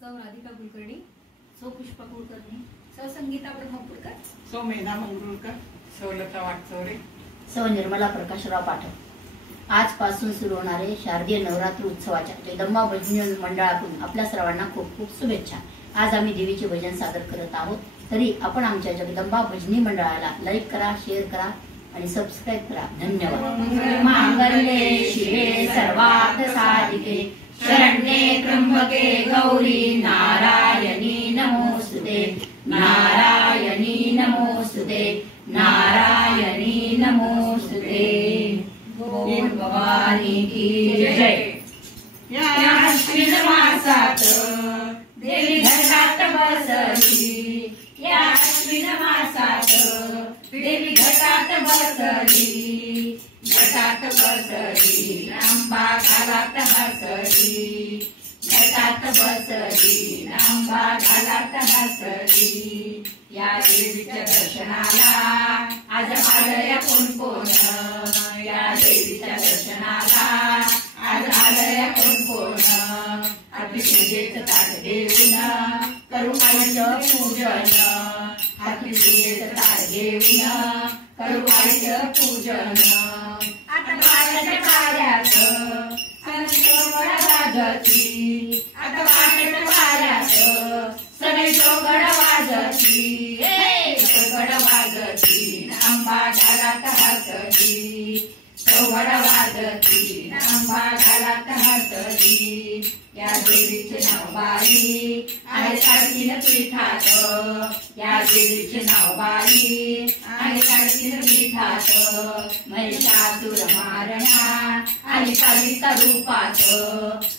सौ राधिका कुलकर्णी, सौ पुष्पा कुलकर्णी, सौ संगीता ब्रह्मपुरकर, सौ मेधा मंगरुळकर, सौ लता वाटचौरे, सौ निर्मला प्रकाशराव पाठक। आजपासून सुरू होणारे शारदीय नवरात्र उत्सवाच्या जगदंबा भजनी मंडळाकडून आपल्या सर्वांना खूप खूप शुभेच्छा। आज आम्ही देवीचे भजन सादर करत आहोत, तरी आपण आमच्या जगदंबा भजनी मंडळाला लाईक करा, शेअर करा आणि सबस्क्राइब करा। धन्यवाद। मांगल्ये शिवे सर्वार्थ साधिके शरण्ये त्र्यंबके गौरी नारायणी नमोस्तुते, नारायणी नमोस्तुते, नारायणी नमोस्तुते। बोल भवानी की जय। या अश्विन मासात देवी घटात बसली, या अश्विन मासात देवी घटात बसली, घटात बसली अंबा घालात हसली, घटात बसली अंबा घालात हसली। या देवीच्या दर्शनाला आज आलया कोण कोण, या देवीच्या दर्शनाला आज आलया कोण कोण। हाती पूजेचं ताट घेऊन करू आईचं पूजन, हाती पूजेचं ताट घेऊन करू आईचं पूजन। आता पाटाच्या पाऱ्यात सगळी वाजती, आता पाटाच्या पाऱ्यात सगळी चौघड वाजती, चौघड वाजती अंबा घालात हसली, चौघड वाजती अंबा घालात हसली। या देवीचे नाव बाई आहे काढतीन पीठात, या देवीचे नाव बाई आहे काढतीन पीठात। महिषासुर मारणा आणि कालिका रूपात,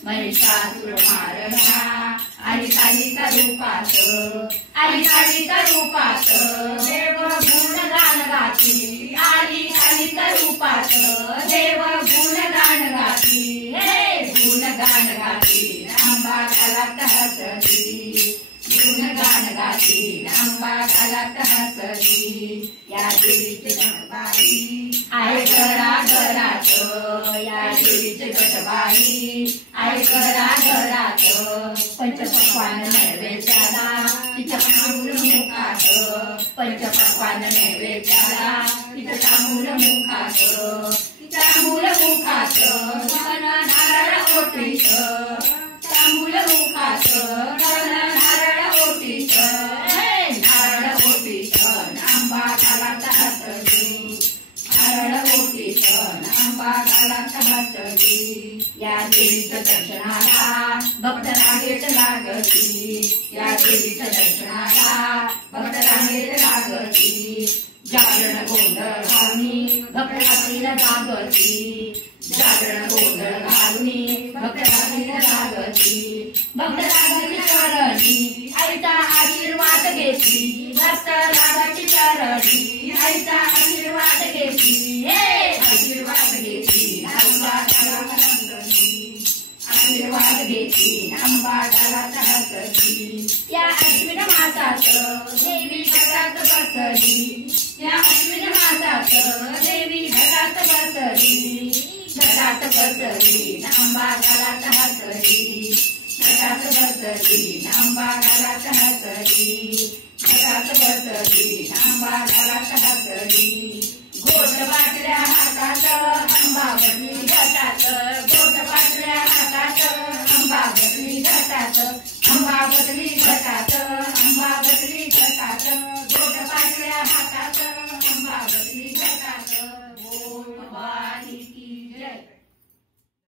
महिषासुर मारणा आणि कालिका रूपात, आणि कालिका रूपात देव गुणगान गाती, आली कालिका रूपात देव गुणगान गाती, हे गुणगान गाती अंबा घालात हसली, गुणगान गाती अंबा घालात हसली। या देवीचे गटबाई आहे घराघरात, या देवीचे गटबाई आहे घराघरात। पंचपक्वान्न नैवेद्याला तिच्या तांबूल मुखात, पंचपक्वान्न नैवेद्याला तिच्या तांबूल मुखात, तांबूल मुखात नारळ ओटीत, तांबूल मुखात नारळ ओटीत, नारळ ओटीत अंबा घालात हसली, नारळ ओटीत अंबा घालात हसली। या देवीच्या दर्शनाला भक्त रांगेत लागती, या देवीच्या दर्शनाला भक्त रांगेत लागती। जागरण गोंधळ घालून भक्त रात्रीला जागती, जागरण गोंधळ घालून भक्त रात्रीला जागती। भक्त रागाची चरणी आईचा आशीर्वाद घेतली, भक्त रागाची चरणी आईचा आशीर्वाद घेतली, हे आशीर्वाद घेतली अंबा घालात हसली, आशीर्वाद घेतली अंबा घालात हसली। या अश्विन मासात देवी घटात बसली, या अश्विन मासात देवी घटात बसली, घटात बसली अंबा घालात हसली, घटात बसली अंबा घालात हसली, घटात बसली अंबा घालात हसली। गोट बाटल्या हातात अंबा बसली घटात, गोट बाटल्या हातात अंबा बसली घटात, अंबा बसली घटात, अंबा बसली घटात, गोट बाटल्या हातात अंबा बसली घटात।